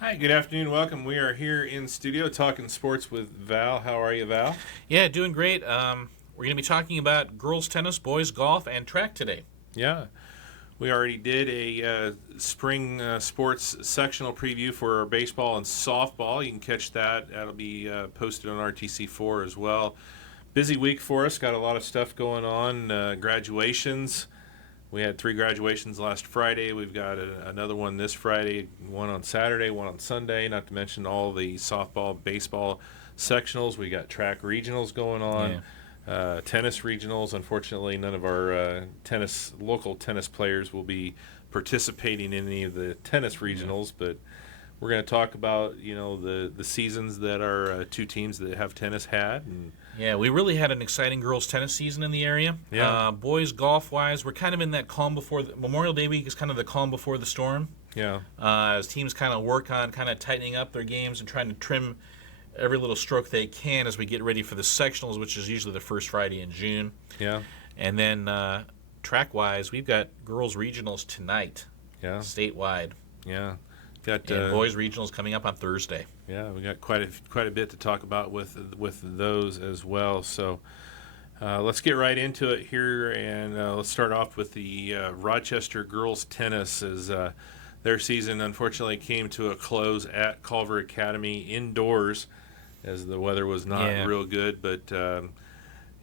Hi, good afternoon. Welcome. We are here in studio talking sports with Val. How are you, Val? Yeah, doing great. We're going to be talking about girls tennis, boys golf, and track today. Yeah, we already did a spring sports sectional preview for our baseball and softball. You can catch that. That'll be posted on RTC4 as well. Busy week for us. Got a lot of stuff going on. Graduations. We had 3 graduations last Friday. We've got another one this Friday, one on Saturday, one on Sunday, not to mention all the softball, baseball sectionals. We got track regionals going on, Yeah. tennis regionals. Unfortunately, none of our local tennis players will be participating in any of the tennis regionals, but we're going to talk about the seasons that our 2 teams that have tennis had. And Yeah, we really had an exciting girls tennis season in the area. Yeah. Boys golf wise, we're kind of in that calm before Memorial Day week is kind of the calm before the storm. yeah, As teams kind of work on kind of tightening up their games and trying to trim every little stroke they can as we get ready for the sectionals, which is usually the first Friday in June. yeah, And then track wise, we've got girls regionals tonight, yeah, statewide, yeah. Got and boys regionals coming up on Thursday. Yeah, we got quite a bit to talk about with those as well. So let's get right into it here, and let's start off with the Rochester girls tennis. As their season unfortunately came to a close at Culver Academy indoors, as the weather was not Yeah. real good. But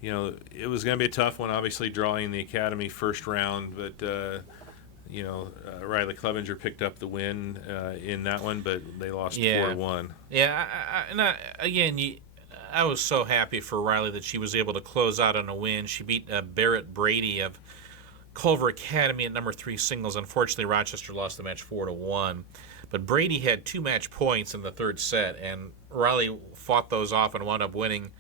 it was going to be a tough one. Obviously, drawing the Academy first round, but Riley Clevenger picked up the win in that one, but they lost Yeah. 4-1. Yeah, I was so happy for Riley that she was able to close out on a win. She beat Barrett Brady of Culver Academy at number 3 singles. Unfortunately, Rochester lost the match 4-1. But Brady had 2 match points in the third set, and Riley fought those off and wound up winning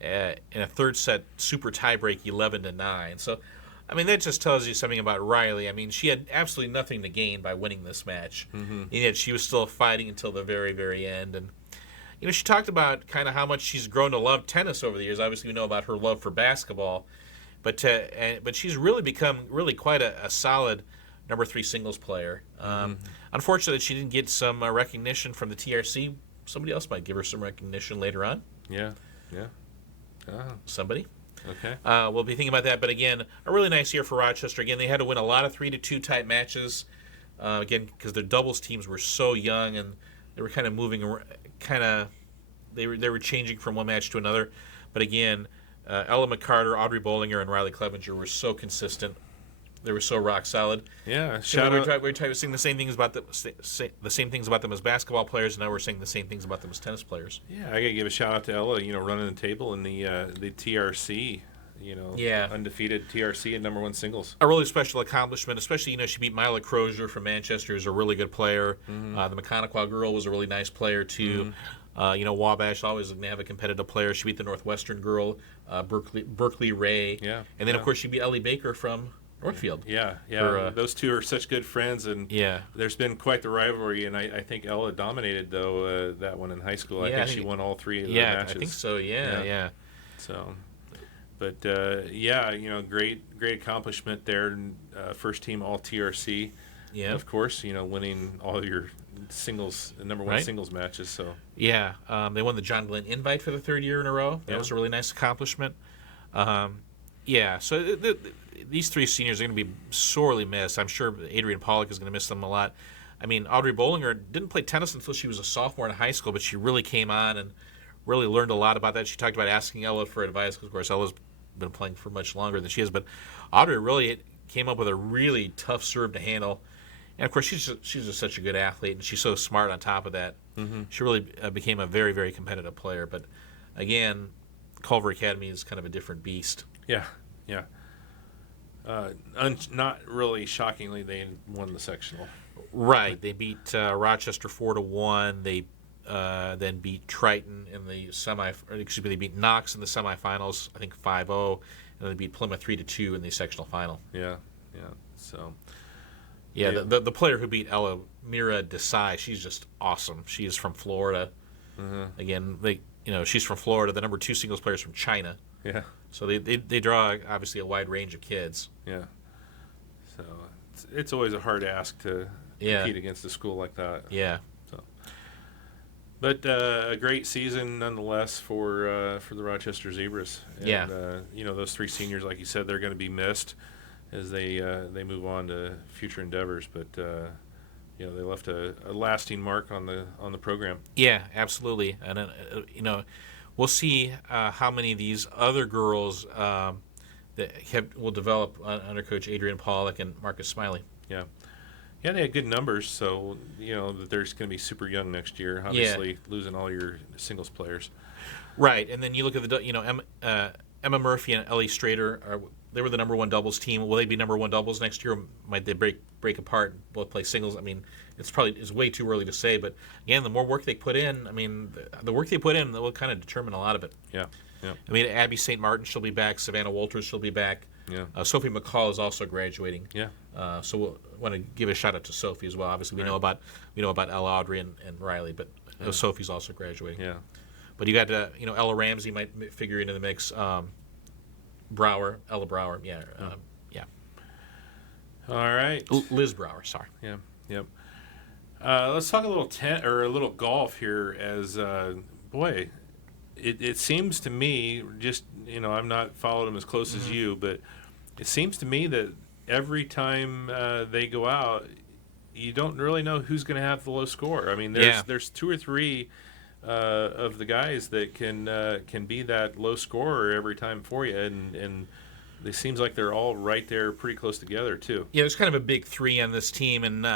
in a third set super tiebreak 11-9. So, I mean, that just tells you something about Riley. I mean, she had absolutely nothing to gain by winning this match, and yet she was still fighting until the very, very end. And she talked about kind of how much she's grown to love tennis over the years. Obviously, we know about her love for basketball, but she's really become really quite a solid number 3 singles player. Unfortunately, she didn't get some recognition from the TRC. Somebody else might give her some recognition later on. Yeah, yeah. Somebody. Okay. We'll be thinking about that. But again, a really nice year for Rochester. Again, they had to win a lot of 3-2 type matches. Again, because their doubles teams were so young and they were kind of moving, they were changing from one match to another. But again, Ella McCarter, Audrey Bollinger, and Riley Clevenger were so consistent. They were so rock solid. Yeah. We're saying the same things about the same things about them as basketball players, and now we're saying the same things about them as tennis players. Yeah, I gotta give a shout out to Ella. Running the table in the TRC. Yeah. Undefeated TRC at number 1 singles. A really special accomplishment, especially she beat Mila Crozier from Manchester, who's a really good player. The Mechanical girl was a really nice player too. Wabash always going to have a competitive player. She beat the Northwestern girl, Berkeley Ray. Yeah, and then yeah. of course she beat Ellie Baker from Northfield. Yeah, yeah. For, those 2 are such good friends, and Yeah. there's been quite the rivalry. And I think Ella dominated though that one in high school. I Yeah, think she won all 3 of the Yeah, matches. I think so. Yeah. So, but great accomplishment there. First team all TRC. Yeah. And of course, winning all your singles, number 1 Right. singles matches. So Yeah, they won the John Glenn Invite for the 3rd year in a row. That Yeah. was a really nice accomplishment. So these 3 seniors are going to be sorely missed. I'm sure Adrian Pollock is going to miss them a lot. I mean, Audrey Bollinger didn't play tennis until she was a sophomore in high school, but she really came on and really learned a lot about that. She talked about asking Ella for advice, because, of course, Ella's been playing for much longer than she has. But Audrey really came up with a really tough serve to handle. And, of course, she's just such a good athlete, and she's so smart on top of that. She really became a very, very competitive player. But, again, Culver Academy is kind of a different beast. yeah. Not really shockingly, they won the sectional. Right. They beat Rochester 4-1. They then beat Triton in the they beat Knox in the semifinals, I think 5-0, and then they beat Plymouth 3-2 in the sectional final. Yeah. So. Yeah, Yeah. the player who beat Ella, Mira Desai, she's just awesome. She is from Florida. Again, she's from Florida. The number 2 singles player is from China. Yeah. So they draw obviously a wide range of kids. Yeah. So it's always a hard ask to Yeah. compete against a school like that. Yeah. So, but a great season nonetheless for the Rochester Zebras. And, Yeah. Those 3 seniors, like you said, they're going to be missed as they move on to future endeavors. But they left a lasting mark on the program. Yeah, absolutely. And we'll see how many of these other girls will develop under Coach Adrian Pollock and Marcus Smiley. Yeah. Yeah, they had good numbers, so that there's going to be super young next year. Obviously, losing all your singles players. Right, and then you look at Emma Murphy and Ellie Strader. They were the number 1 doubles team. Will they be number 1 doubles next year? Or might they break apart and both play singles? I mean, it's way too early to say. But again, the more work they put in, I mean, the work they put in will kind of determine a lot of it. Yeah, yeah. I mean, Abby St. Martin, she'll be back. Savannah Walters, she'll be back. Yeah. Sophie McCall is also graduating. Yeah. So we'll want to give a shout out to Sophie as well. Obviously, we know about Elle Audrey and Riley, but Sophie's also graduating. Yeah. But you got Ella Ramsey might figure into the mix. Ella Brower, yeah. All right. Liz Brower, sorry. Yeah. Yep. Let's talk a little golf here. As it seems to me, just I'm not following them as close as you, but it seems to me that every time they go out, you don't really know who's going to have the low score. I mean, there's 2 or 3 of the guys that can be that low scorer every time for you, and it seems like they're all right there, pretty close together too. Yeah, there's kind of a big 3 on this team, and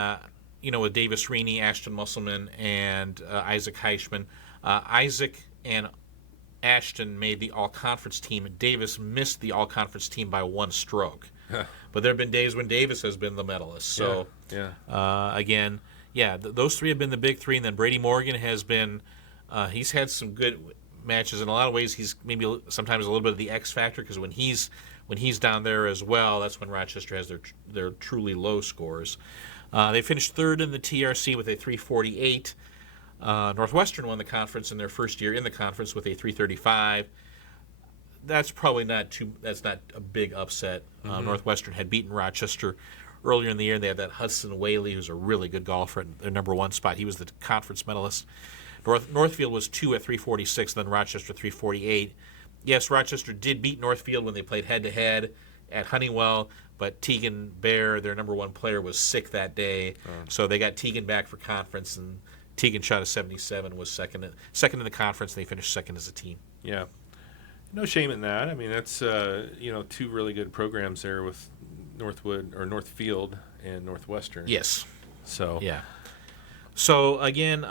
with Davis Reaney, Ashton Musselman, and Isaac Heischman. Isaac and Ashton made the all-conference team. Davis missed the all-conference team by 1 stroke. But there have been days when Davis has been the medalist. So, again, those 3 have been the big 3. And then Brady Morgan has been he's had some good matches. In a lot of ways, he's maybe sometimes a little bit of the X factor, because when he's down there as well, that's when Rochester has their truly low scores. They finished 3rd in the TRC with a 348. Northwestern won the conference in their first year in the conference with a 335. That's probably not a big upset. Northwestern had beaten Rochester earlier in the year. They had that Hudson Whaley, who's a really good golfer at their number 1 spot. He was the conference medalist. Northfield was 2 at 346, then Rochester 348. Yes, Rochester did beat Northfield when they played head-to-head at Honeywell, but Tegan Bear, their number 1 player, was sick that day. So they got Tegan back for conference, and Tegan shot a 77, was second in the conference, and they finished second as a team. Yeah. No shame in that. I mean, that's 2 really good programs there with Northfield and Northwestern. Yes. So yeah. So again,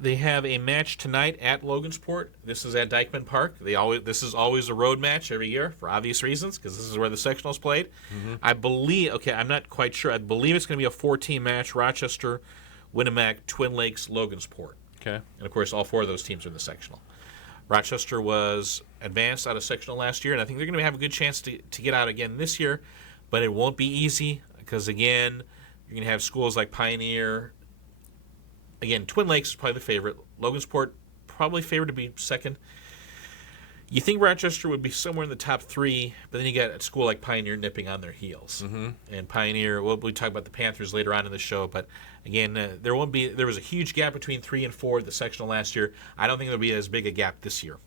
they have a match tonight at Logansport. This is at Dyckman Park. This is always a road match every year for obvious reasons, because this is where the sectionals played. I believe. Okay, I'm not quite sure. I believe it's going to be a 4-team match: Rochester, Winnemac, Twin Lakes, Logansport. Okay. And of course, all 4 of those teams are in the sectional. Rochester was advanced out of sectional last year, and I think they're going to have a good chance to get out again this year, but it won't be easy, because, again, you're going to have schools like Pioneer. Again, Twin Lakes is probably the favorite. Logansport probably favored to be second. You think Rochester would be somewhere in the top 3, but then you got a school like Pioneer nipping on their heels. And Pioneer, we'll talk about the Panthers later on in the show, but again, there was a huge gap between 3 and 4 at the sectional last year. I don't think there'll be as big a gap this year.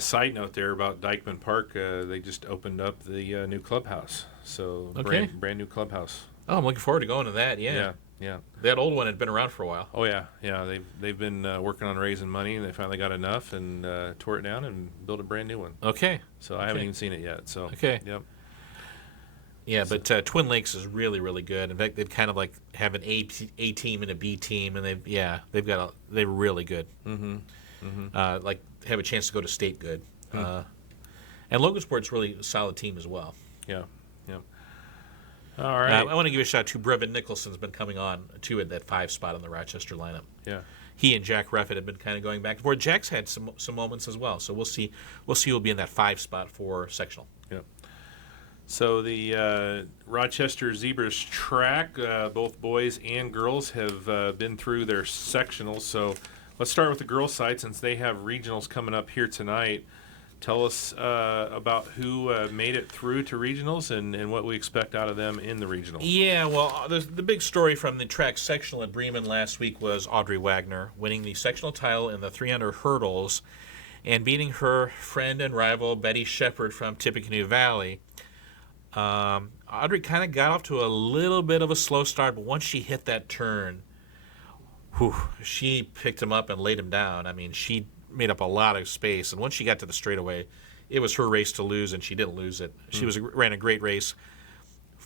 Side note there about Dyckman Park, they just opened up the new clubhouse. So brand new clubhouse. Oh, I'm looking forward to going to that. Yeah. That old one had been around for a while. Oh yeah. They've been working on raising money, and they finally got enough and tore it down and built a brand new one. Okay. So I haven't even seen it yet. So okay. Yep. Yeah, but Twin Lakes is really, really good. In fact, they'd kind of like have an A team and a B team, and they're really good. Like have a chance to go to state good. And Logansport's really a solid team as well. Yeah. All right. I want to give a shout out to Brevin Nicholson's been coming on too at that 5 spot on the Rochester lineup. Yeah. He and Jack Reffett have been kind of going back and forth. Jack's had some moments as well, so we'll see who'll be in that 5 spot for sectional. Yeah. So the Rochester Zebras track, both boys and girls have been through their sectionals. So let's start with the girls' side, since they have regionals coming up here tonight. tell us about who made it through to regionals and what we expect out of them in the regional. Yeah, well, the big story from the track sectional at Bremen last week was Audrey Wagner winning the sectional title in the 300 hurdles and beating her friend and rival Betty Shepard from Tippecanoe Valley. Audrey kind of got off to a little bit of a slow start, but once she hit that turn, she picked him up and laid him down. I mean, she made up a lot of space, and once she got to the straightaway, it was her race to lose, and she didn't lose it. She ran a great race,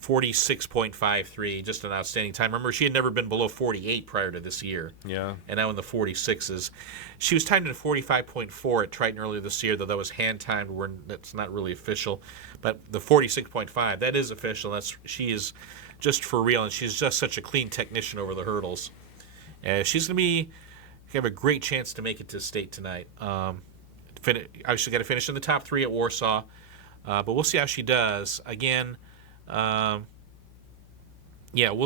46.53, just an outstanding time. Remember, she had never been below 48 prior to this year. Yeah. And now in the 46s. She was timed in 45.4 at Triton earlier this year, though that was hand-timed. That's not really official. But the 46.5, that is official. She is just for real, and she's just such a clean technician over the hurdles. She's going to have a great chance to make it to state tonight. Obviously got to finish in the top 3 at Warsaw, but we'll see how she does. Again, we'll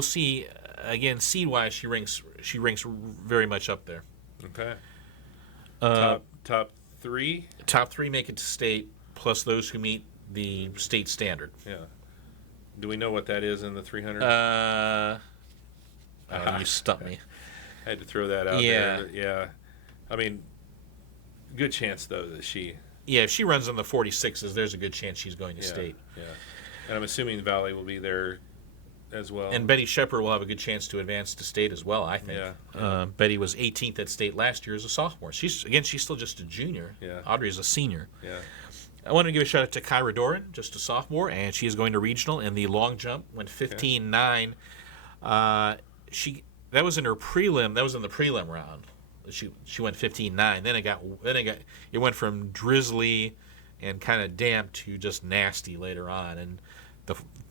see. Again, seed-wise, she ranks very much up there. Okay. Top 3? Top 3 make it to state, plus those who meet the state standard. Yeah. Do we know what that is in the 300? You stumped me. I had to throw that out there. Yeah. I mean, good chance, though, that she... Yeah, if she runs in the 46s, there's a good chance she's going to state. Yeah. And I'm assuming the Valley will be there as well. And Betty Shepard will have a good chance to advance to state as well, I think. Yeah. Betty was 18th at state last year as a sophomore. She's still just a junior. Yeah. Audrey is a senior. Yeah. I want to give a shout out to Kyra Doran, just a sophomore, and she is going to regional in the long jump. Went 15.9. That was in her prelim. That was in the prelim round. She went 15.9. Then it went from drizzly and kind of damp to just nasty later on, and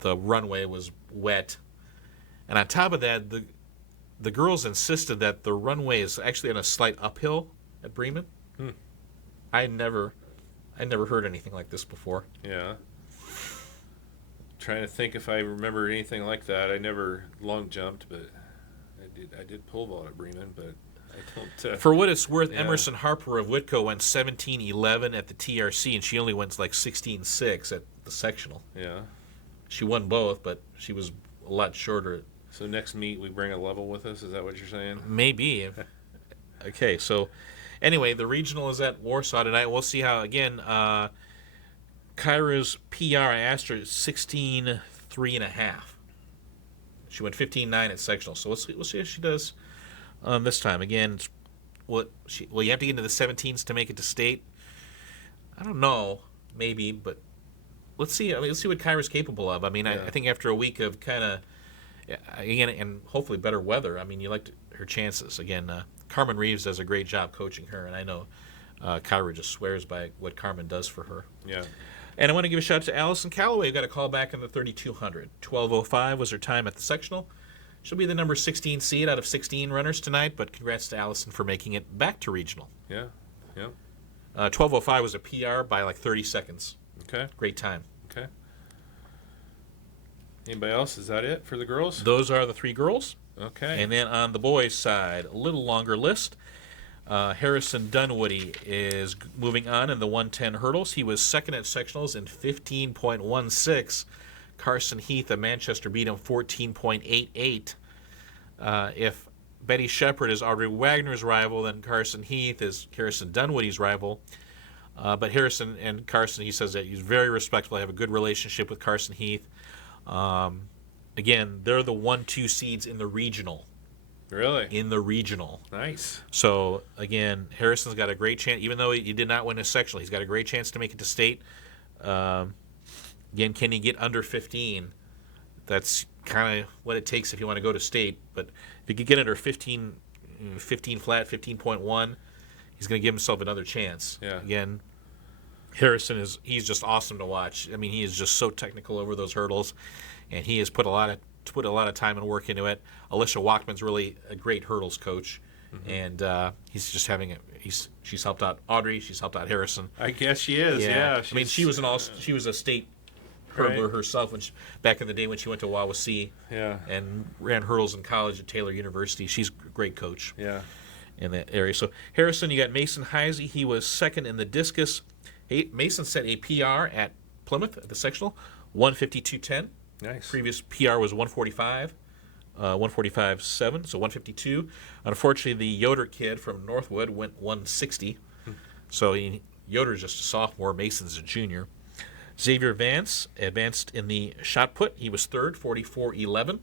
the runway was wet. And on top of that, the girls insisted that the runway is actually on a slight uphill at Bremen. I never heard anything like this before. Yeah. Trying to think if I remember anything like that. I never long jumped, but I did pole vault at Bremen, but I don't. For what it's worth, Emerson Harper of Whitco went 17.11 at the TRC, and she only went like 16.6 at the sectional. Yeah. She won both, but she was a lot shorter. So next meet we bring a level with us. Is that what you're saying? Maybe. Okay, so anyway, the regional is at Warsaw tonight. We'll see how, again, Kyra's PR, I asked her, 16.3.5. She went 15.9 at sectional, so we'll see how she does this time. Again, you have to get into the 17s to make it to state? I don't know, maybe, but let's see. Let's see what Kyra's capable of. I mean, I think after a week of kind of, again, and hopefully better weather, I mean, you liked her chances. Again, Carmen Reeves does a great job coaching her, and I know Kyra just swears by what Carmen does for her. Yeah. And I want to give a shout out to Allison Calloway, who got a call back in the 3200. 12:05 was her time at the sectional. She'll be the number 16 seed out of 16 runners tonight, but congrats to Allison for making it back to regional. Yeah. 12:05 was a PR by like 30 seconds. Okay. Great time. Okay. Anybody else? Is that it for the girls? Those are the 3 girls. Okay. And then on the boys' side, a little longer list. Harrison Dunwoody is moving on in the 110 hurdles. He was second at sectionals in 15.16. Carson Heath of Manchester beat him 14.88. If Betty Shepard is Audrey Wagner's rival, then Carson Heath is Harrison Dunwoody's rival. But Harrison and Carson, he says that he's very respectful. They have a good relationship with Carson Heath. Again, they're the 1-2 seeds in the regional. Really? In the regional. Nice. So, again, Harrison's got a great chance. Even though he did not win his sectional, he's got a great chance to make it to state. Again, can he get under 15? That's kind of what it takes if you want to go to state. But if he could get under 15 flat, 15.1, he's going to give himself another chance. Yeah. Again, he's just awesome to watch. I mean, he is just so technical over those hurdles, and he has put a lot of time and work into it. Alicia Walkman's really a great hurdles coach, and he's just she's helped out Audrey, she's helped out Harrison. I guess she is. Yeah. I mean, she was a state hurdler herself back in the day when she went to Wawasee. Yeah. And ran hurdles in college at Taylor University. She's a great coach. Yeah. In that area. So Harrison, you got Mason Heisey. He was second in the discus Mason set a PR at Plymouth at the sectional, 152.10. Nice. Previous PR was 145. 145.7, so 152. Unfortunately, the Yoder kid from Northwood went 160. So Yoder's just a sophomore, Mason's a junior. Xavier Vance advanced in the shot put. He was third, 44.11.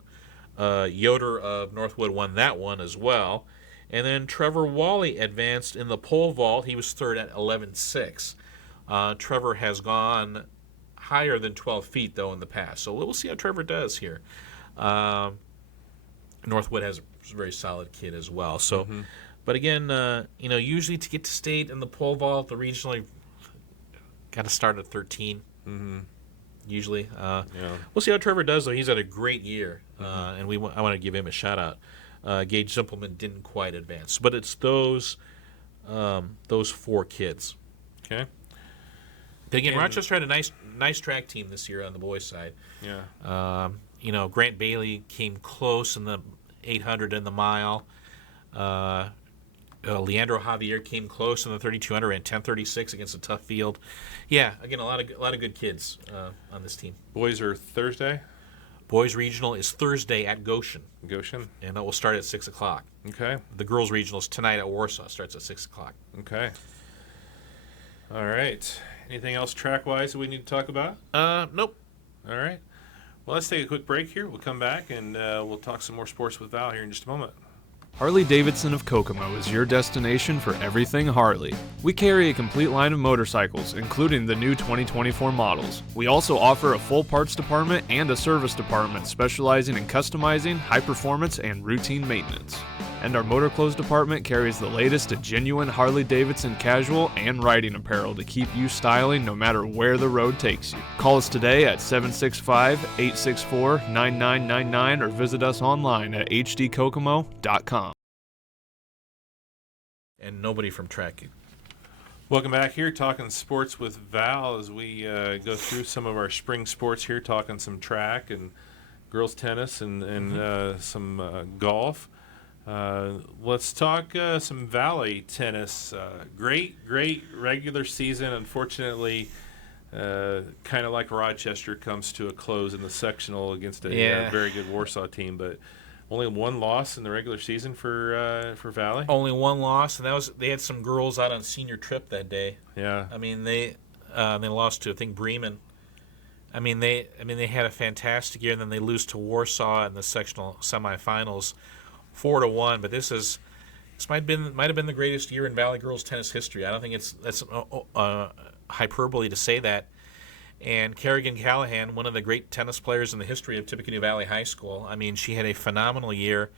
Yoder of Northwood won that one as well. And then Trevor Wally advanced in the pole vault. He was third at 11.6. Trevor has gone higher than 12 feet, though, in the past. So we'll see how Trevor does here. Northwood has a very solid kid as well. So, but again, usually to get to state in the pole vault, the regional, got to start at 13. Usually, we'll see how Trevor does. Though he's had a great year, and I want to give him a shout out. Gage Zimpelman didn't quite advance, but it's those 4 kids. Okay. But again, Rochester had a nice track team this year on the boys' side. Yeah. Grant Bailey came close in the 800 and the mile. Leandro Javier came close in the 3200 and 10:36 against a tough field. Yeah, again, a lot of good kids on this team. Boys are Thursday. Boys regional is Thursday at Goshen, and it will start at 6:00. Okay. The girls regional is tonight at Warsaw. Starts at 6:00. Okay. All right. Anything else track-wise that we need to talk about? Nope. All right. Well, let's take a quick break here. We'll come back and we'll talk some more sports with Val here in just a moment. Harley-Davidson of Kokomo is your destination for everything Harley. We carry a complete line of motorcycles, including the new 2024 models. We also offer a full parts department and a service department specializing in customizing, high performance, and routine maintenance. And our motor clothes department carries the latest to genuine Harley-Davidson casual and riding apparel to keep you styling no matter where the road takes you. Call us today at 765-864-9999 or visit us online at hdkokomo.com. And nobody from track. Welcome back here, talking sports with Val as we go through some of our spring sports here, talking some track and girls tennis and some golf. Let's talk some Valley tennis. Great regular season. Unfortunately, kind of like Rochester, comes to a close in the sectional against a very good Warsaw team, but only one loss in the regular season for Valley. Only one loss, and they had some girls out on senior trip that day. Yeah. I mean they lost to, I think, Bremen. I mean they had a fantastic year, and then they lose to Warsaw in the sectional semifinals, 4-1. But this might have been the greatest year in Valley girls tennis history. I don't think that's hyperbole to say that. And Kerrigan Callahan, one of the great tennis players in the history of Tippecanoe Valley High School. I mean, she had a phenomenal year.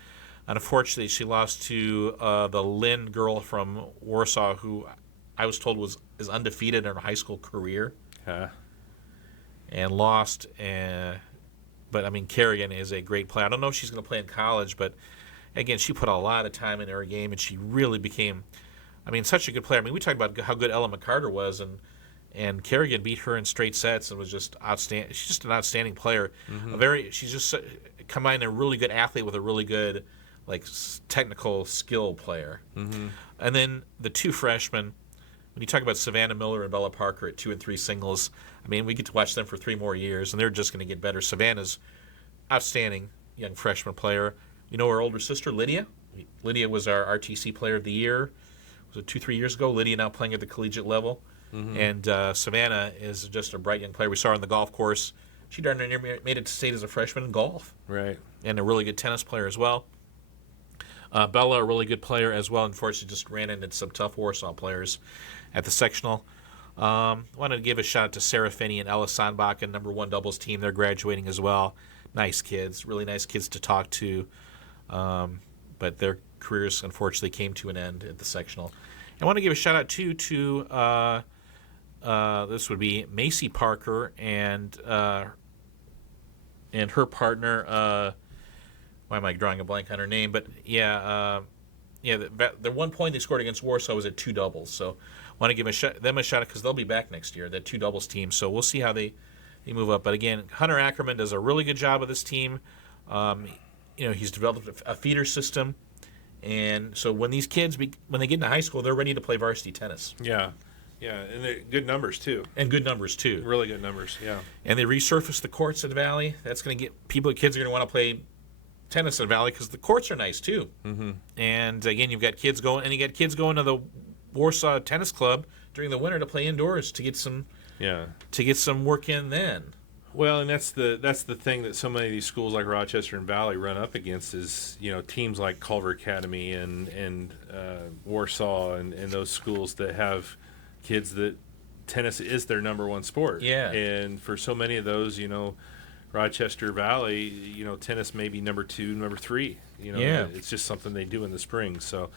Unfortunately, she lost to the Lynn girl from Warsaw, who I was told is undefeated in her high school career. And lost. But, I mean, Kerrigan is a great player. I don't know if she's going to play in college, but, again, she put a lot of time into her game, and she really became, such a good player. I mean, we talked about how good Ella McCarter was, and Kerrigan beat her in straight sets and was just outstanding. She's just an outstanding player. She's just combined a really good athlete with a really good, technical skill player. And then the 2 freshmen, when you talk about Savannah Miller and Bella Parker at 2 and 3 singles, we get to watch them for 3 more years, and they're just going to get better. Savannah's outstanding young freshman player. You know her older sister, Lydia? Lydia was our RTC Player of the Year. Was it 2-3 years ago? Lydia now playing at the collegiate level. And Savannah is just a bright young player. We saw her on the golf course. She darn near made it to state as a freshman in golf. Right. And a really good tennis player as well. Bella, a really good player as well. Unfortunately, just ran into some tough Warsaw players at the sectional. Wanted to give a shout out to Sarah Finney and Ella Sandbach and number 1 doubles team. They're graduating as well. Nice kids, really nice kids to talk to. But their careers, unfortunately, came to an end at the sectional. I want to give a shout out too to this would be Macy Parker and her partner. Why am I drawing a blank on her name? But the 1 point they scored against Warsaw was at 2 doubles. So I want to give them a shout out because they'll be back next year, that 2 doubles team. So we'll see how they move up. But again, Hunter Ackerman does a really good job with this team. He's developed a feeder system. And so when these kids, when they get into high school, they're ready to play varsity tennis. Yeah. Yeah, and they're good numbers too. and good numbers too. Really good numbers. Yeah. And they resurfaced the courts at Valley. That's going to get kids are going to want to play tennis at Valley because the courts are nice too. Mm-hmm. And again, you get kids going to the Warsaw Tennis Club during the winter to play indoors to get some work in then. Well, and that's the thing that so many of these schools like Rochester and Valley run up against is, teams like Culver Academy and Warsaw and those schools that have kids that tennis is their number one sport. Yeah. And for so many of those, Rochester Valley, tennis may be number 2, number 3. It's just something they do in the spring. So,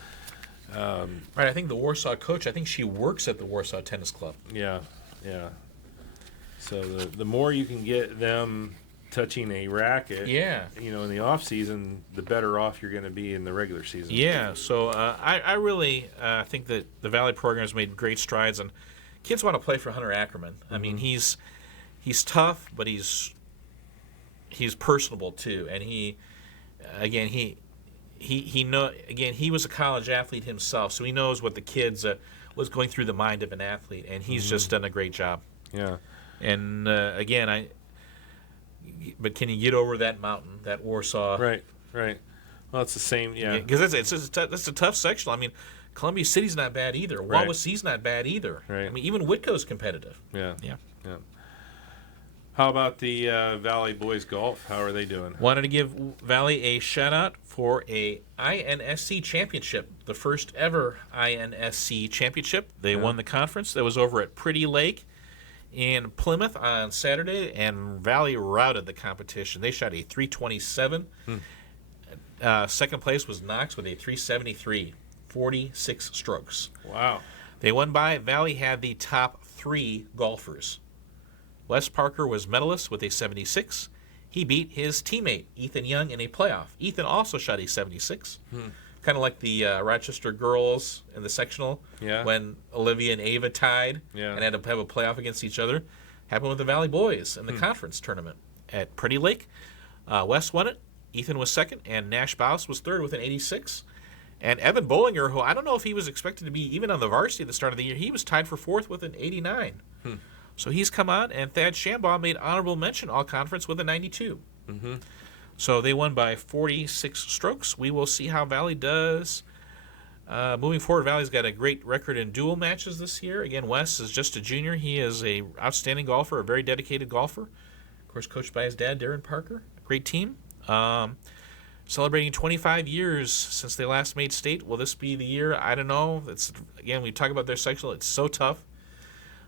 right. I think the Warsaw coach, she works at the Warsaw Tennis Club. yeah. So the more you can get them touching a racket, in the off season, the better off you're going to be in the regular season. Yeah. So I really think that the Valley program has made great strides, and kids want to play for Hunter Ackerman. I mean, he's tough, but he's personable too, and he was a college athlete himself, so he knows what the kids was going through the mind of an athlete, and he's just done a great job. Yeah. And but can you get over that mountain, that Warsaw? Right. Well, it's the same. Yeah. Because that's a tough sectional. I mean, Columbia City's not bad either. Right. Wawasee's not bad either. Right. I mean, even Whitco's competitive. Yeah. Yeah. How about the Valley Boys Golf? How are they doing? Wanted to give Valley a shout out for a INSC championship, the first ever INSC championship. They won the conference. That was over at Pretty Lake in Plymouth on Saturday, and Valley routed the competition. They shot a 327. Second place was Knox with a 373, 46 strokes. Wow. They won by Valley had the top 3 golfers. Wes Parker was medalist with a 76. He beat his teammate, Ethan Young, in a playoff. Ethan also shot a 76. Kind of like the Rochester girls in the sectional when Olivia and Ava tied and had to have a playoff against each other. Happened with the Valley boys in the conference tournament at Pretty Lake. Wes won it. Ethan was second, and Nash Baus was third with an 86. And Evan Bollinger, who I don't know if he was expected to be even on the varsity at the start of the year, he was tied for fourth with an 89. So he's come on, and Thad Shambaugh made honorable mention all-conference with a 92. So they won by 46 strokes. We will see how Valley does. Moving forward, Valley's got a great record in dual matches this year. Again, Wes is just a junior. He is a outstanding golfer, a very dedicated golfer. Of course, coached by his dad, Darren Parker. Great team. Celebrating 25 years since they last made state. Will this be the year? I don't know. Again, we talk about their sectional. It's so tough.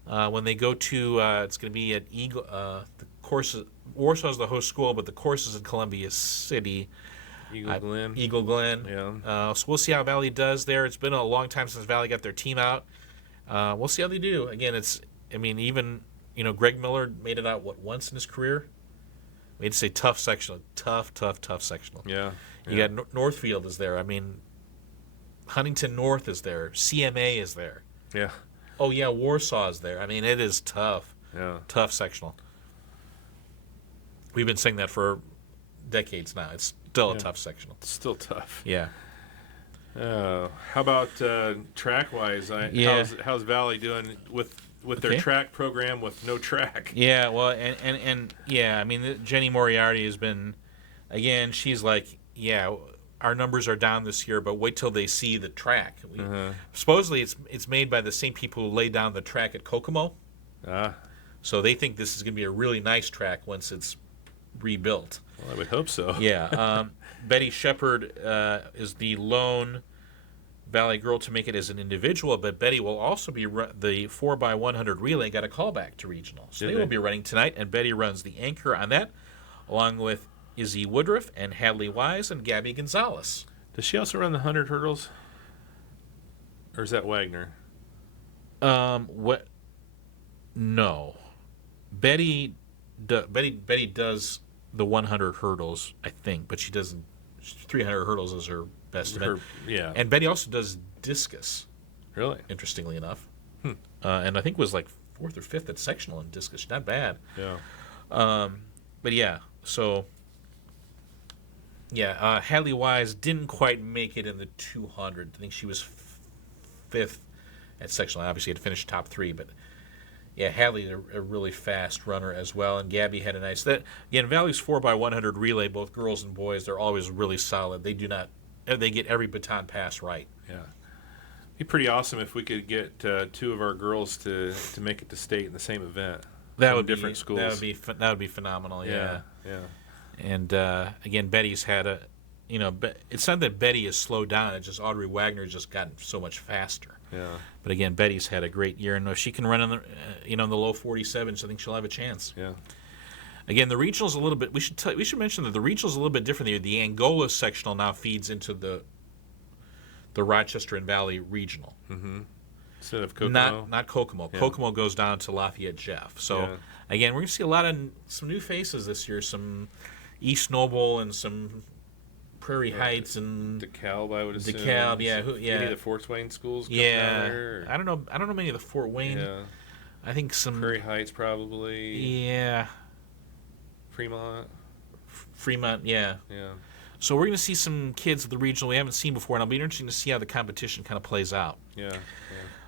When they go to, it's going to be at Eagle. The courses. Warsaw's the host school, but the course is in Columbia City. Eagle Glen. Yeah. So we'll see how Valley does there. It's been a long time since Valley got their team out. We'll see how they do. Again, even Greg Miller made it out once in his career. Made it a tough sectional, tough sectional. Yeah. You got Northfield is there. I mean, Huntington North is there. CMA is there. Yeah. Oh yeah, Warsaw is there. I mean, it is tough. Yeah. Tough sectional. We've been saying that for decades now. It's still a tough sectional. It's still tough. Yeah. How about track-wise? How's Valley doing with their track program with no track? Yeah, well, and I mean, Jenny Moriarty has been, again, she's like, our numbers are down this year, but wait till they see the track. Supposedly, it's made by the same people who laid down the track at Kokomo. So they think this is going to be a really nice track once it's rebuilt. Well, I would hope so. Yeah. Betty Shepard is the lone Valley girl to make it as an individual, but Betty will also be the 4x100 relay. Got a callback to regional. So they will be running tonight, and Betty runs the anchor on that, along with Izzy Woodruff and Hadley Wise and Gabby Gonzalez. Does she also run the 100 hurdles? Or is that Wagner? What? No. Betty does the 100 hurdles, I think, but she doesn't. 300 hurdles is her best event. And Betty also does discus. Really? Interestingly enough. And I think was like 4th or 5th at sectional in discus. Not bad. Yeah. But yeah, so Hadley Wise didn't quite make it in the 200. I think she was 5th at sectional. Obviously, had to finish top 3, but yeah, Hadley's a really fast runner as well, and Gabby had a nice. That again, Valley's 4x100 relay, both girls and boys, they're always really solid. They get every baton pass right. Yeah. Be pretty awesome if we could get 2 of our girls to make it to state in the same event. That from would different be schools. That would be phenomenal. Yeah. Yeah. And again, Betty's had a, it's not that Betty has slowed down. It's just Audrey Wagner has just gotten so much faster. Yeah. But again, Betty's had a great year, and if she can run in the, in the low 47s, I think she'll have a chance. Yeah. Again, the regional's a little bit. We should mention that the regional's a little bit different. The Angola sectional now feeds into the Rochester and Valley regional. Mm-hmm. Instead of Kokomo. Not Kokomo. Yeah. Kokomo goes down to Lafayette Jeff. So Yeah. again, we're going to see some new faces this year. Some East Noble and some Prairie Heights and DeKalb, I would assume. DeKalb, yeah, Any of the Fort Wayne schools coming yeah. out here? I don't know many of the Fort Wayne. Yeah. I think some Prairie Heights probably. Yeah, Fremont. Fremont, yeah. Yeah. So we're going to see some kids at the regional we haven't seen before, and it'll be interesting to see how the competition kind of plays out. Yeah.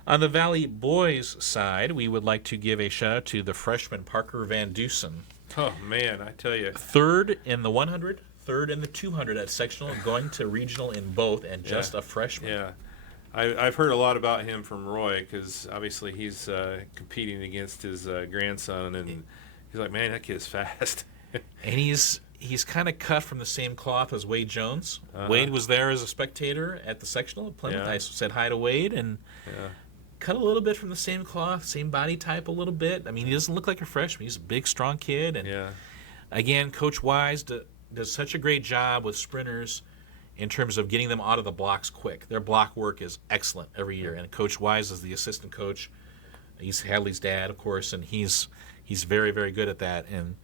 On the Valley boys side, we would like to give a shout out to the freshman Parker Van Dusen. Oh man, I tell you. 3rd in the 100, 3rd in the 200 at sectional, going to regional in both, and just a freshman. Yeah. I've heard a lot about him from Roy because obviously he's competing against his grandson, and he's like, man, that kid's fast. And he's kind of cut from the same cloth as Wade Jones. Uh-huh. Wade was there as a spectator at the sectional at Plymouth. Yeah. I said hi to Wade, and Yeah. cut a little bit from the same cloth, same body type a little bit. I mean, he doesn't look like a freshman. He's a big, strong kid. And Yeah. again, Coach Wise does such a great job with sprinters in terms of getting them out of the blocks quick. Their block work is excellent every year. And Coach Wise is the assistant coach. He's Hadley's dad, of course, and he's very, very good at that. And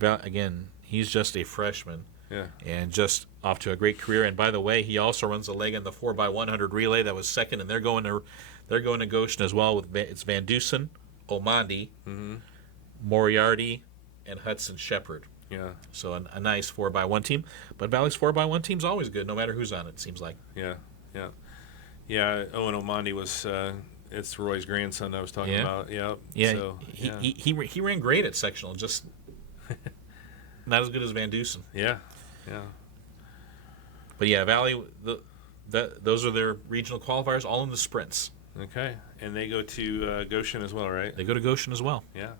again, he's just a freshman. Yeah. And just off to a great career. And by the way, he also runs a leg in the 4x100 relay that was second, and they're going to Goshen as well. It's Van Dusen, Omandi, Moriarty, and Hudson Shepherd. Yeah. So a nice 4x1 team. But Valley's 4x1 team's always good, no matter who's on it. It seems like. Yeah. Yeah. Yeah. Owen Omandi was. It's Roy's grandson I was talking about. Yeah. Yeah. So, he ran great at sectional, just not as good as Van Dusen. Yeah. Yeah. But yeah, Valley. Those are their regional qualifiers, all in the sprints. Okay. And they go to Goshen as well, right? They go to Goshen as well. Yeah.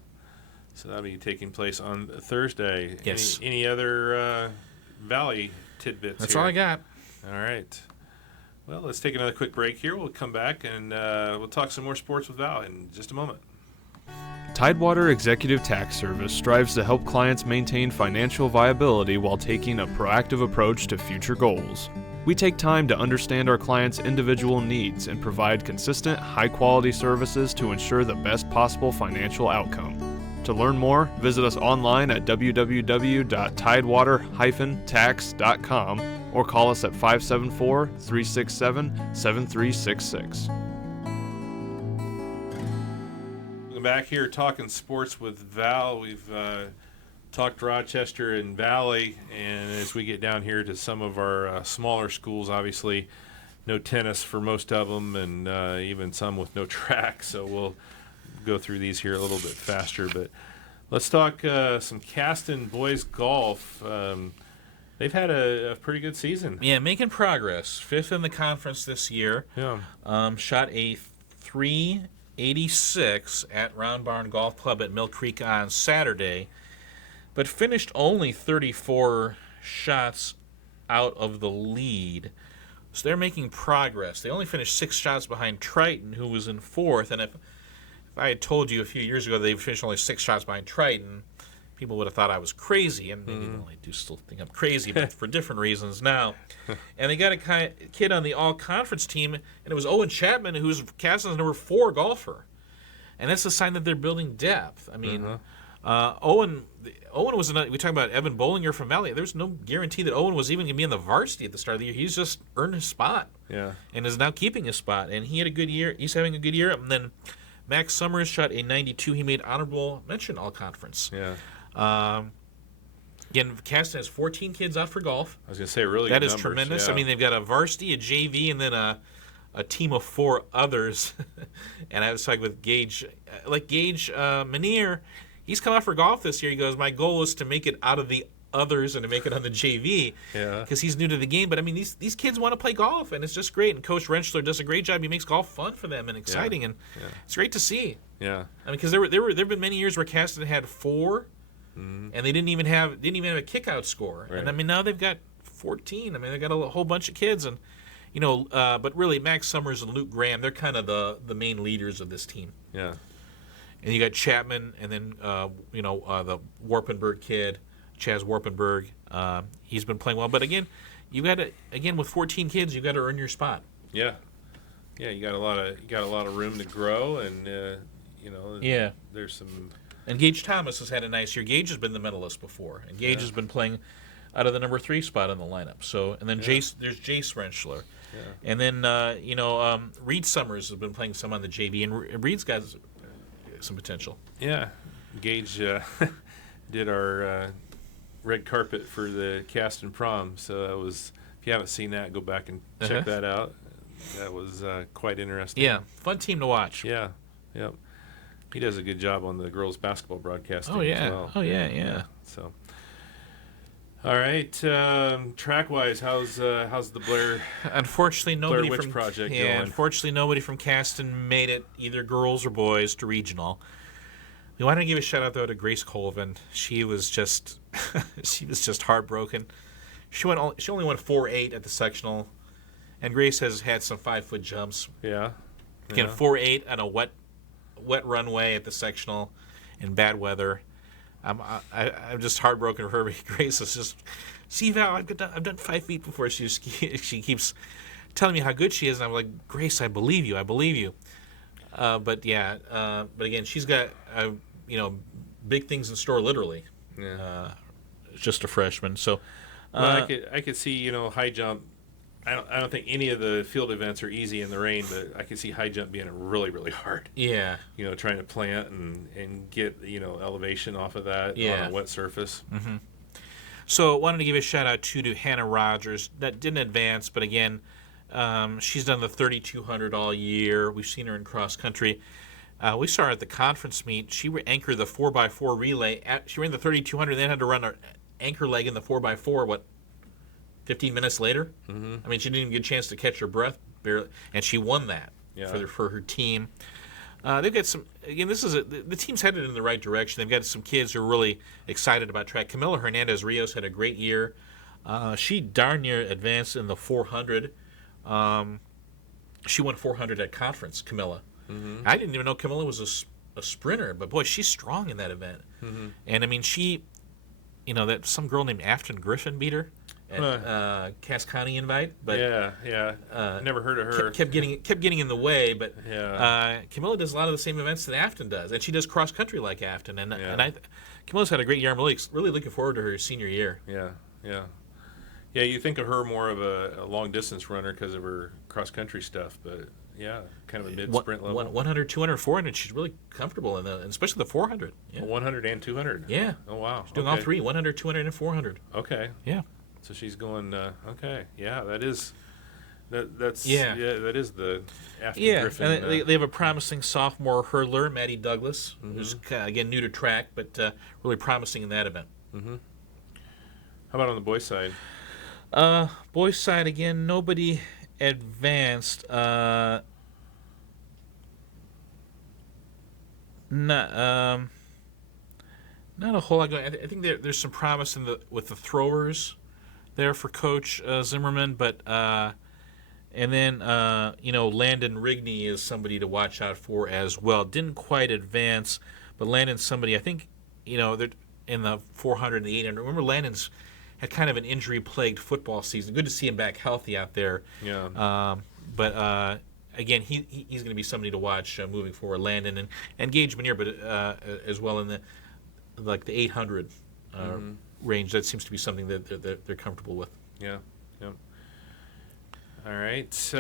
So that'll be taking place on Thursday. Yes. Any other Valley tidbits? That's here? all I got. All right. Well, let's take another quick break here. We'll come back and we'll talk some more sports with Val in just a moment. Tidewater Executive Tax Service strives to help clients maintain financial viability while taking a proactive approach to future goals. We take time to understand our clients' individual needs and provide consistent, high-quality services to ensure the best possible financial outcome. To learn more, visit us online at www.tidewater-tax.com or call us at 574-367-7366. Welcome back here talking sports with Val. We've talked Rochester and Valley, and as we get down here to some of our smaller schools, obviously no tennis for most of them, and even some with no track, so we'll go through these here a little bit faster. But let's talk some Caston boys golf. They've had a pretty good season. Yeah, making progress. 5th in the conference this year. Yeah. Shot a 386 at Round Barn Golf Club at Mill Creek on Saturday, but finished only 34 shots out of the lead. So they're making progress. They only finished 6 shots behind Triton, who was in 4th. And if I had told you a few years ago they finished only 6 shots behind Triton, people would have thought I was crazy. And maybe I do still think I'm crazy, but for different reasons now. And they got a kid on the all-conference team, and it was Owen Chapman, who's Caston's number 4 golfer. And that's a sign that they're building depth. I mean, Owen was another. We talk about Evan Bollinger from Valley. There's no guarantee that Owen was even going to be in the varsity at the start of the year. He's just earned his spot. Yeah. And is now keeping his spot. And he had a good year. He's having a good year. And then Max Summers shot a 92. He made honorable mention all conference. Yeah. Again, Caston has 14 kids out for golf. I was going to say, really That good is numbers. tremendous. Yeah. I mean, they've got a varsity, a JV, and then a a team of 4 others. And I was talking with Gage, Gage Manier. He's come out for golf this year. He goes, my goal is to make it out of the others and to make it on the JV because he's new to the game. But I mean, these kids want to play golf, and it's just great. And Coach Rentschler does a great job. He makes golf fun for them and exciting, and it's great to see. Yeah. I mean, because there've been many years where Caston had 4, and they didn't even have a kick-out score. Right. And I mean, now they've got 14. I mean, they got a whole bunch of kids, and but really, Max Summers and Luke Graham, they're kind of the main leaders of this team. Yeah. And you got Chapman, and then the Warpenberg kid, Chaz Warpenberg. He's been playing well, but again, with 14 kids, you got to earn your spot. Yeah. Yeah, you got a lot of room to grow, and there's some. And Gage Thomas has had a nice year. Gage has been the medalist before, and Gage has been playing out of the number 3 spot in the lineup. So, and then there's Jace Rentschler, and then Reed Summers has been playing some on the JV, and Reed's got some potential. Yeah, Gage did our red carpet for the Caston Prom, so that was. If you haven't seen that, go back and check that out. That was quite interesting. Yeah, fun team to watch. Yeah, yep. He does a good job on the girls' basketball broadcasting yeah. as well. Oh, yeah. So, all right. Track-wise, how's the Blair? Unfortunately, nobody Witch from Project yeah. going? Unfortunately, nobody from Caston made it, either girls or boys, to regional. We want to give a shout out though to Grace Colvin. She was just heartbroken. She only went 4.8 at the sectional, and Grace has had some 5-foot jumps. Yeah. Again, 4.8 on a wet runway at the sectional in bad weather. I'm just heartbroken for her. Grace is just, see Val, I've done 5 feet before. She keeps telling me how good she is, and I'm like, Grace, I believe you. But again, she's got big things in store, literally. Yeah. Just a freshman, so. Well, I could see high jump. I don't think any of the field events are easy in the rain, but I can see high jump being really, really hard. Yeah. Trying to plant and get elevation off of that on a wet surface. Mm-hmm. So wanted to give a shout out to Hannah Rogers. That didn't advance, but again, she's done the 3,200 all year. We've seen her in cross country. We saw her at the conference meet. She anchored the 4x4 relay. She ran the 3,200, then had to run her anchor leg in the 4x4. 15 minutes later? Mm-hmm. I mean, she didn't even get a chance to catch her breath, barely, and she won that for her team. They've got some. Again, the team's headed in the right direction. They've got some kids who are really excited about track. Camila Hernandez Rios had a great year. She darn near advanced in the 400. She won 400 at conference. Camila. Mm-hmm. I didn't even know Camila was a sprinter, but boy, she's strong in that event. Mm-hmm. And I mean, she, that some girl named Afton Griffin beat her at Cass County Invite, but never heard of her. Kept getting in the way, but Camilla does a lot of the same events that Afton does, and she does cross country like Afton, and Camilla's had a great year. I'm really looking forward to her senior year. Yeah. You think of her more of a long distance runner because of her cross country stuff, but kind of a mid sprint level. 100, 200, 400. She's really comfortable in especially the 400. Yeah. 100 and 200. Yeah. Oh wow. She's doing all three: 100, 200, and 400. Okay. Yeah. So she's going. Okay. Yeah, that is. That's that is the Afton Griffin. And they have a promising sophomore hurdler, Maddie Douglas, who's again new to track, but really promising in that event. Mm-hmm. How about on the boys' side? Boys' side again, nobody advanced. Not a whole lot going. I think there's some promise with the throwers there for Coach Zimmerman, but and then Landon Rigney is somebody to watch out for as well. Didn't quite advance, but Landon's somebody I think they're in the 400 and the 800. Remember, Landon's had kind of an injury-plagued football season. Good to see him back healthy out there. Yeah. But again, he's going to be somebody to watch moving forward. Landon and Gage Manier, but as well in the 800 range. That seems to be something that they're comfortable with. Yeah. All right.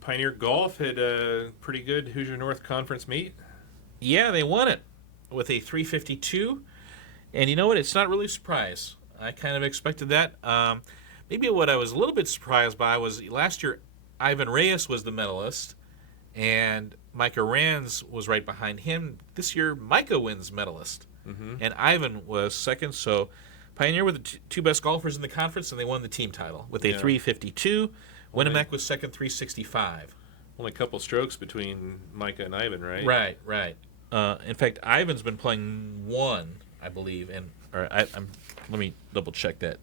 Pioneer Golf had a pretty good Hoosier North Conference meet. Yeah, they won it with a 352. And you know what? It's not really a surprise. I kind of expected that. Maybe what I was a little bit surprised by was last year Ivan Reyes was the medalist, and Micah Rands was right behind him. This year, Micah wins medalist, and Ivan was second. So Pioneer were the two best golfers in the conference, and they won the team title with a 352. Winamac was second, 365. Only a couple strokes between Micah and Ivan, right? Right. In fact, Ivan's been playing 1, I believe, and let me double check that.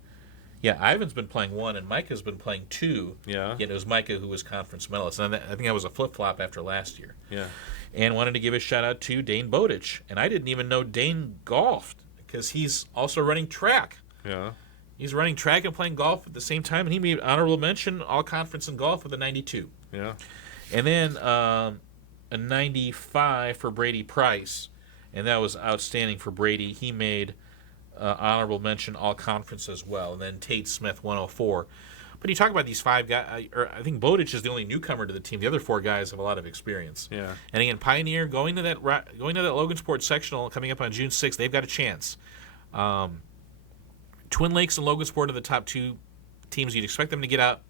Yeah, Ivan's been playing 1, and Micah's been playing 2. Yeah. Yet it was Micah who was conference medalist, and I think that was a flip-flop after last year. Yeah. And wanted to give a shout-out to Dane Bowditch, and I didn't even know Dane golfed, because he's also running track. Yeah. He's running track and playing golf at the same time, and he made honorable mention all-conference in golf with a 92. Yeah. And then a 95 for Brady Price, and that was outstanding for Brady. He made honorable mention all conference as well. And then Tate Smith, 104. But you talk about these 5 guys, I think Bowditch is the only newcomer to the team. The other 4 guys have a lot of experience. Yeah. And again, Pioneer going to that Logan Sports sectional coming up on June 6th, they've got a chance. Twin Lakes and Logan Sport are the top 2 teams. You'd expect them to get out.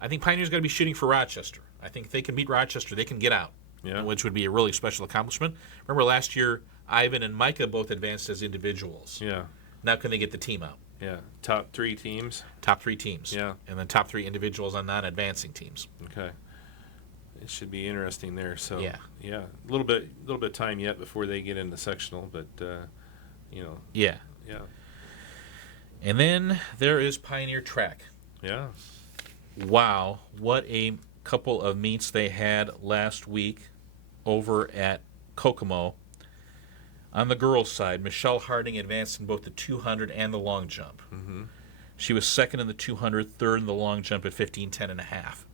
I think Pioneer's got to be shooting for Rochester. I think if they can beat Rochester, they can get out, which would be a really special accomplishment. Remember last year, Ivan and Micah both advanced as individuals. Yeah. Now can they get the team out? Yeah. Top 3 teams. Top 3 teams. Yeah. And then top 3 individuals on non-advancing teams. Okay. It should be interesting there. So Yeah. a little bit of time yet before they get into sectional, but Yeah. yeah. And then there is Pioneer Track. Yeah. Wow, what a couple of meets they had last week over at Kokomo. On the girls' side, Michelle Harding advanced in both the 200 and the long jump. Mm-hmm. She was second in the 200, third in the long jump at 15:10.5.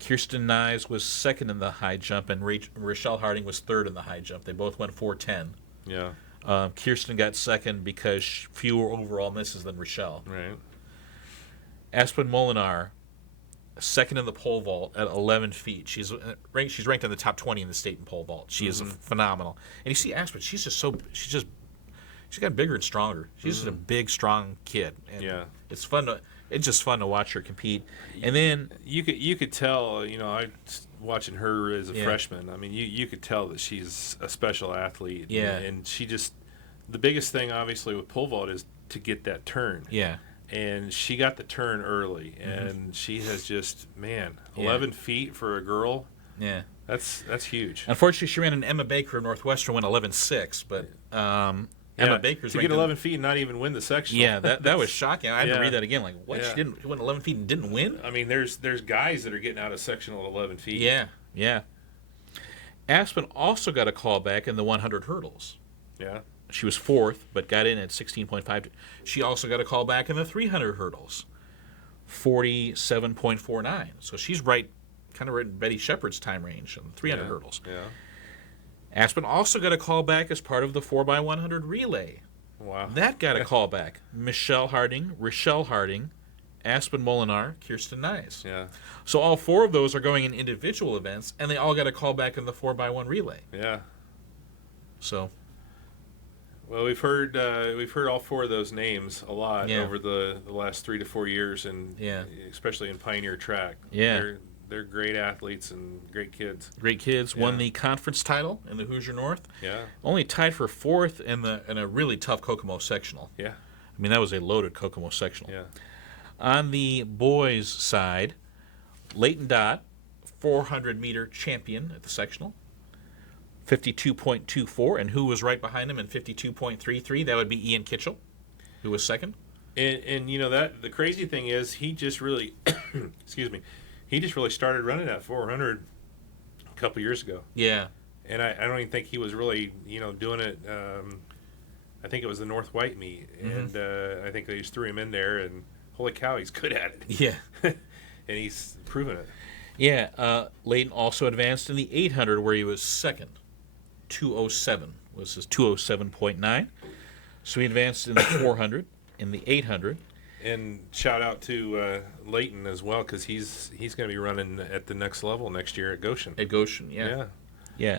Kirsten Nyes was second in the high jump, and Rochelle Harding was third in the high jump. They both went 4:10. Yeah. Kirsten got second because fewer overall misses than Rochelle. Right. Aspen Molinar, second in the pole vault at 11 feet. She's ranked in the top 20 in the state in pole vault. She is phenomenal. And you see Aspen, she's gotten bigger and stronger. She's just a big, strong kid. And Yeah. it's just fun to watch her compete. And then You could tell, I watching her as a Yeah. freshman. I mean, you could tell that she's a special athlete. Yeah. And she just, the biggest thing obviously with pole vault is to get that turn. yeah, And she got the turn early, and she has just, 11 feet for a girl. yeah. That's huge. Unfortunately, she ran an Emma Baker of Northwestern, went 11.6, but Emma Baker's to ranked get 11 feet and not even win the sectional. Yeah, that was shocking. I had to Yeah. read that again. Like, what? Yeah. She went 11 feet and didn't win? I mean, there's guys that are getting out of sectional at 11 feet. Yeah. Aspen also got a call back in the 100 hurdles. Yeah. She was 4th, but got in at 16.5. She also got a call back in the 300 hurdles, 47.49. So she's kind of right in Betty Shepard's time range in the 300 hurdles. Yeah. Aspen also got a call back as part of the 4x100 relay. Wow. That got a call back. Michelle Harding, Rochelle Harding, Aspen Molinar, Kirsten Nyes. Yeah. So all 4 of those are going in individual events, and they all got a call back in the 4x1 relay. Yeah. So, Well, we've heard all 4 of those names a lot Yeah. over the last 3 to 4 years, and Yeah. especially in Pioneer Track. Yeah. They're great athletes and great kids. great kids. Won Yeah. the conference title in the Hoosier North. Yeah. Only tied for 4th in a really tough Kokomo sectional. Yeah. I mean, that was a loaded Kokomo sectional. Yeah. On the boys' side, Leighton Dott, 400-meter champion at the sectional, 52.24, and who was right behind him in 52.33? That would be Ian Kitchell, who was second. And that the crazy thing is he just really excuse me, he just really started running that 400 a couple years ago. Yeah. And I don't even think he was really, doing it. I think it was the North White meet, and I think they just threw him in there, and holy cow, he's good at it. Yeah. And he's proven it. Yeah. Leighton also advanced in the 800, where he was second. 207 was his 207.9. So he advanced in the 400, in the 800. And shout out to Leighton as well, because he's going to be running at the next level next year at Goshen. At Goshen, Yeah. Yeah.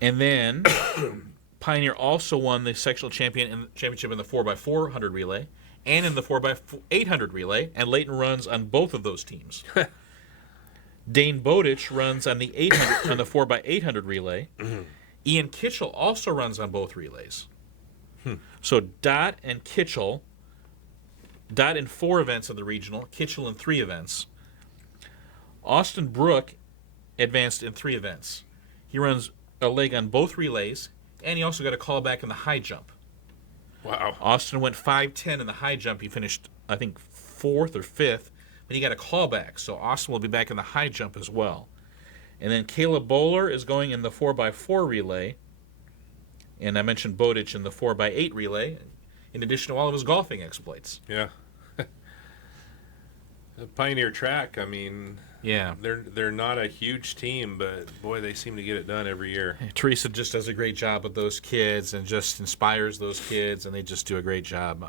And then Pioneer also won the sectional championship in the 4x400 relay and in the 4x800 relay, and Leighton runs on both of those teams. Dane Bowditch runs on the 800 on the 4x800 relay. Ian Kitchell also runs on both relays. So Dot and Kitchell, Dot in 4 events of the regional, Kitchell in 3 events. Austin Brook advanced in 3 events. He runs a leg on both relays, and he also got a call back in the high jump. Wow. Austin went 5:10 in the high jump. He finished, I think, 4th or 5th, but he got a call back. So Austin will be back in the high jump as well. And then Caleb Bowler is going in the 4x4 relay. And I mentioned Bowditch in the 4x8 relay, in addition to all of his golfing exploits. Yeah. The Pioneer Track, I mean, Yeah. they're not a huge team, but boy, they seem to get it done every year. Teresa just does a great job with those kids and just inspires those kids, and they just do a great job.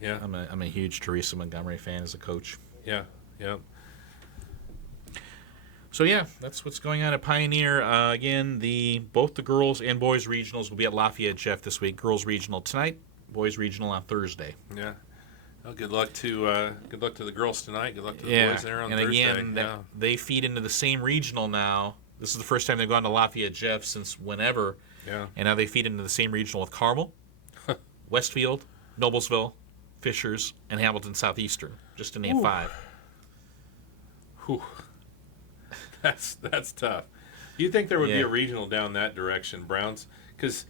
Yeah. I'm a huge Teresa Montgomery fan as a coach. Yeah. Yeah. So yeah, that's what's going on at Pioneer. Again, both the girls and boys regionals will be at Lafayette Jeff this week. Girls regional tonight, boys regional on Thursday. Yeah. Well, good luck to the girls tonight. Good luck to the boys there on and Thursday. again, they feed into the same regional now. This is the first time they've gone to Lafayette Jeff since whenever. Yeah. And now they feed into the same regional with Carmel, Westfield, Noblesville, Fishers, and Hamilton Southeastern, just to name 5. Whew. That's tough. You'd think there would be Yeah. a regional down that direction, Browns, because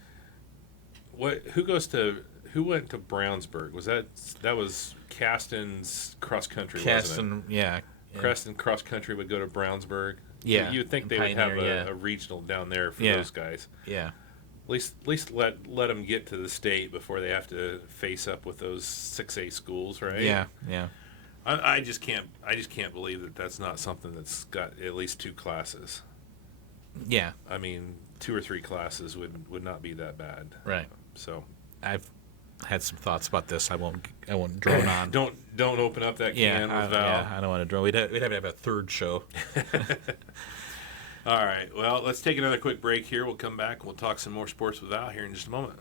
who went to Brownsburg? That was Caston's cross country, wasn't Caston, yeah. it? Caston cross country would go to Brownsburg. Yeah, You'd think and they would have Pioneer, a regional down there for Yeah. those guys. Yeah. At least let them get to the state before they have to face up with those 6A schools, right? Yeah, yeah. I just can't believe that that's not something that's got at least 2 classes. Yeah, I mean, 2 or 3 classes would not be that bad. right. So I've had some thoughts about this. I won't drone on. don't open up that can with Val. I don't want to drone. We'd have to have a third show. All right. Well, let's take another quick break here. We'll come back. We'll talk some more sports with Val here in just a moment.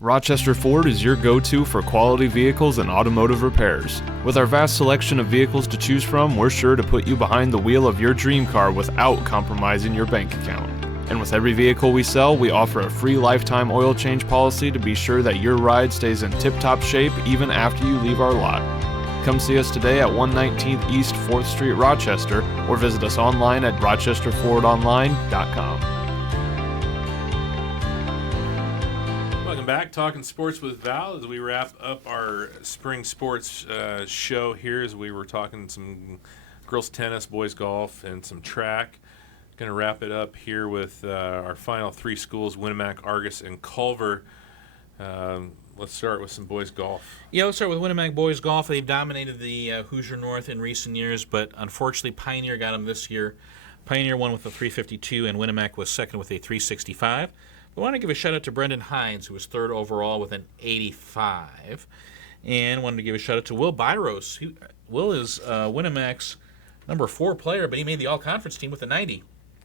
Rochester Ford is your go-to for quality vehicles and automotive repairs. With our vast selection of vehicles to choose from, we're sure to put you behind the wheel of your dream car without compromising your bank account. And with every vehicle we sell, we offer a free lifetime oil change policy to be sure that your ride stays in tip-top shape even after you leave our lot. Come see us today at 119th East 4th Street, Rochester, or visit us online at rochesterfordonline.com. Welcome back, talking sports with Val as we wrap up our spring sports show here. As we were talking some girls tennis, boys golf, and some track. Going to wrap it up here with our final 3 schools: Winamac, Argus, and Culver. Let's start with some boys golf. Yeah, let's start with Winamac boys golf. They've dominated the Hoosier North in recent years, but unfortunately Pioneer got them this year. Pioneer won with a 352, and Winamac was second with a 365. I want to give a shout-out to Brendan Hines, who was third overall with an 85. And wanted to give a shout-out to Will Byros. Will is Winamac's number 4 player, but he made the all-conference team with a 90.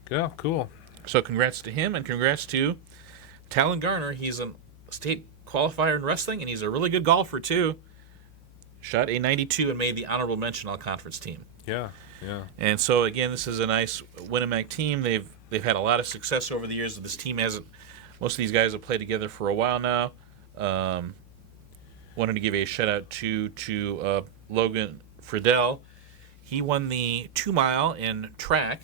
Yeah, cool. So congrats to him, and congrats to Talon Garner. He's a state qualifier in wrestling, and he's a really good golfer, too. Shot a 92 and made the honorable mention all-conference team. Yeah, yeah. And so, again, this is a nice Winamac team. They've had a lot of success over the years. This team hasn't – most of these guys have played together for a while now. Wanted to give a shout-out to Logan Friedel. He won the 2-mile in track,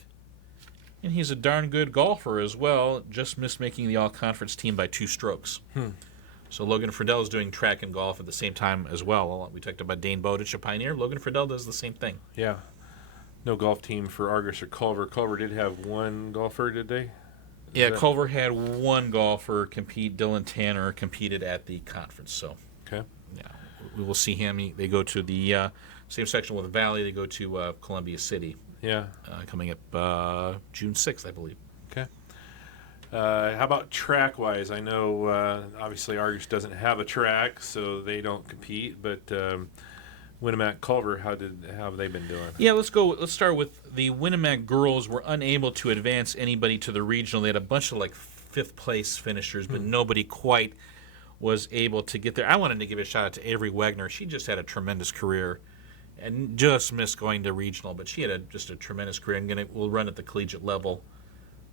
and he's a darn good golfer as well. Just missed making the all-conference team by 2 strokes. So Logan Friedel is doing track and golf at the same time as well. We talked about Dane Bowditch, a Pioneer. Logan Friedel does the same thing. Yeah. No golf team for Argus or Culver. Culver did have 1 golfer, did they? Yeah, Culver had 1 golfer compete. Dylan Tanner competed at the conference. So, Okay. yeah, we will see him. They go to the same section with the Valley. They go to Columbia City Yeah. coming up June 6th, I believe. Okay. How about track-wise? I know, obviously, Argus doesn't have a track, so they don't compete. But Winamac Culver, how have they been doing? Yeah, let's go. Let's start with the Winamac girls were unable to advance anybody to the regional. They had a bunch of like 5th place finishers, but nobody quite was able to get there. I wanted to give a shout out to Avery Wagner. She just had a tremendous career and just missed going to regional. But she had just a tremendous career and will run at the collegiate level.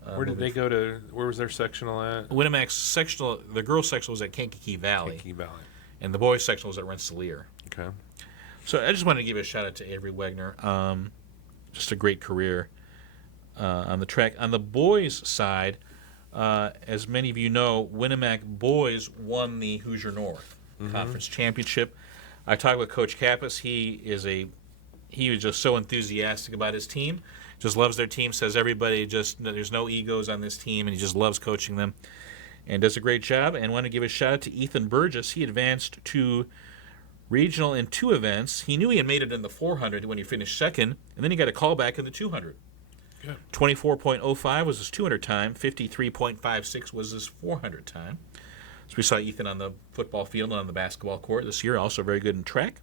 Where did they go to? Where was their sectional at? Winnemac sectional, the girls sectional was at Kankakee Valley, and the boys sectional was at Rensselaer. Okay. So I just wanted to give a shout out to Avery Wegner. Just a great career on the track. On the boys' side, as many of you know, Winnemac boys won the Hoosier North Conference Championship. I talked with Coach Kappas. He was just so enthusiastic about his team. Just loves their team. Says everybody there's no egos on this team, and he just loves coaching them, and does a great job. And want to give a shout out to Ethan Burgess. He advanced to regional in 2 events. He knew he had made it in the 400 when he finished second, and then he got a call back in the 200. Good. 24.05 was his 200 time. 53.56 was his 400 time. So we saw Ethan on the football field and on the basketball court this year. Also very good in track.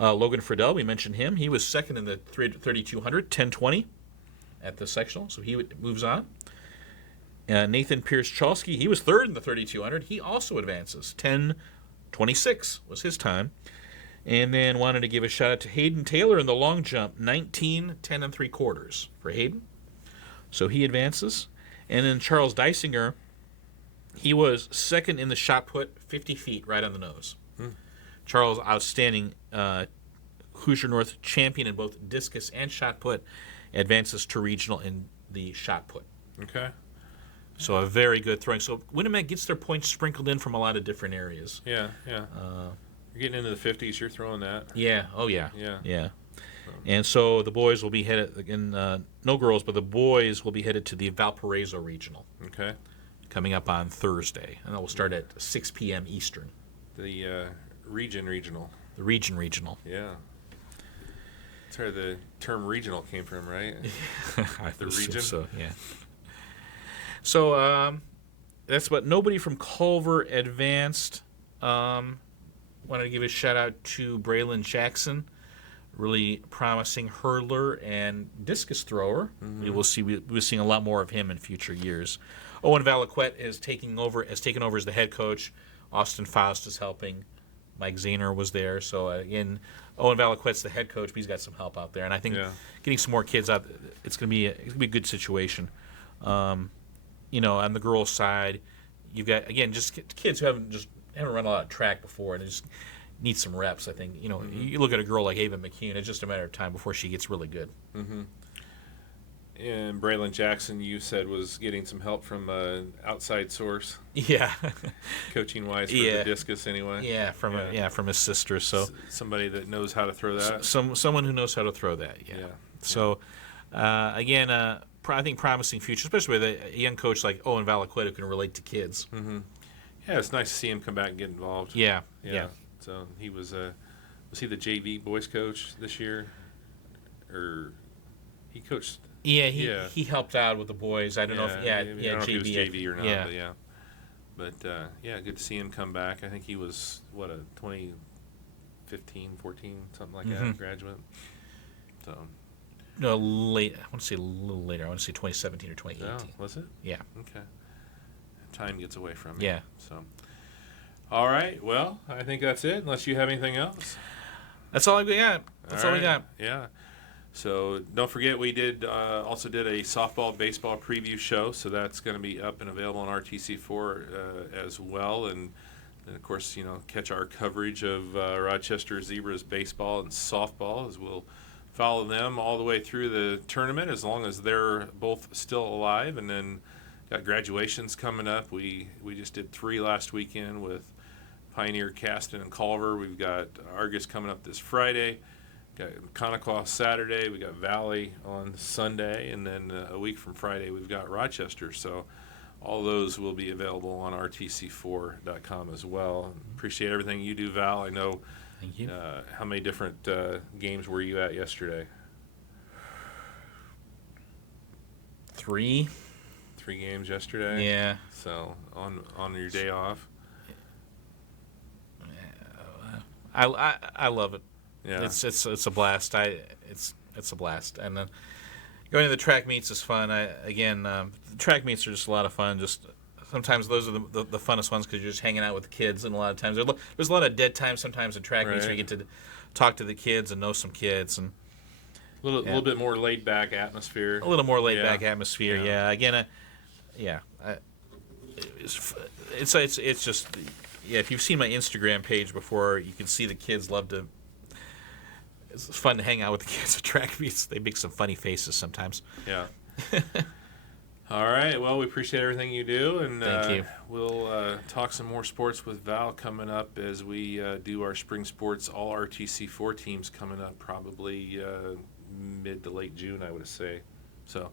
Logan Friedel, we mentioned him. He was second in the 3200, 10:20 at the sectional, so he moves on. Nathan Pierce-Chalsky, he was third in the 3200. He also advances. 10:26 was his time. And then wanted to give a shout out to Hayden Taylor in the long jump, 19:10 3/4 for Hayden. So he advances. And then Charles Deisinger, he was second in the shot put, 50 feet right on the nose. Charles, outstanding Hoosier North champion in both discus and shot put, advances to regional in the shot put. Okay. So a very good throwing. So Winnemac gets their points sprinkled in from a lot of different areas. Yeah. You're getting into the 50s. You're throwing that. Yeah. Oh, yeah. Yeah. And so the boys will be headed, again, no girls, but the boys will be headed to the Valparaiso Regional. Okay. Coming up on Thursday. And that will start at 6 p.m. Eastern. The regional. The regional. Yeah. That's where the term regional came from, right? The region? So, yeah. So that's what nobody from Culver advanced. Wanted to give a shout out to Braylon Jackson, really promising hurdler and discus thrower. We will see. We're seeing a lot more of him in future years. Owen Valaquette has taken over as the head coach. Austin Faust is helping. Mike Zahner was there. So again, Owen Valaquette's the head coach, but he's got some help out there. And I think getting some more kids out, it's going to be a good situation. On the girls' side, you've got just kids who haven't run a lot of track before and just need some reps. I think you look at a girl like Ava McCune; it's just a matter of time before she gets really good. Mm-hmm. And Braylon Jackson, you said, was getting some help from an outside source. Yeah, coaching wise for the discus anyway. Yeah, from his sister. So somebody that knows how to throw that. Someone who knows how to throw that. Yeah. So again, I think promising future, especially with a young coach like Owen Valaquette who can relate to kids. Mm-hmm. Yeah, it's nice to see him come back and get involved. Yeah. So he was he the JV boys coach this year, or he coached? Yeah, he helped out with the boys. I don't know if I don't know if he was JV or not. Yeah. But good to see him come back. I think he was a 2015, 14, something like that, graduate. So. No, late. I want to say a little later. I want to say 2017 or 2018. Oh, was it? Yeah. Okay. Time gets away from me. Yeah. So. All right. Well, I think that's it. Unless you have anything else. That's all we got. All we got. Yeah. So don't forget, we also did a softball baseball preview show. So that's going to be up and available on RTC4 as well. And of course, catch our coverage of Rochester Zebras baseball and softball as we'll follow them all the way through the tournament as long as they're both still alive. And then got graduations coming up. We just did 3 last weekend with Pioneer, Caston, and Culver. We've got Argus coming up this Friday. Got Conoclaw Saturday. We got Valley on Sunday. And then a week from Friday, we've got Rochester. So all those will be available on RTC4.com as well. Appreciate everything you do, Val. I know. Thank you. How many different games were you at yesterday? 3. 3 games yesterday? Yeah. So on your day off? I love it. Yeah. It's a blast. It's a blast. And then going to the track meets is fun. The track meets are just a lot of fun. Just sometimes those are the funnest ones because you're just hanging out with the kids, and a lot of times there's a lot of dead time sometimes in track meets where you get to talk to the kids and know some kids, and Little bit more laid back atmosphere. a little more laid back Yeah. atmosphere. Yeah. Yeah. Again, it's just if you've seen my Instagram page before, you can see the kids love to. It's fun to hang out with the kids at track meets. They make some funny faces sometimes. Yeah. All right. Well, we appreciate everything you do, and Thank you. we'll talk some more sports with Val coming up as we do our spring sports all RTC4 teams coming up probably mid to late June, I would say. So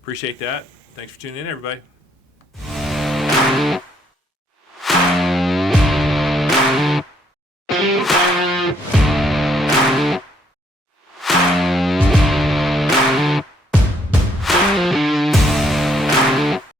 appreciate that. Thanks for tuning in, everybody.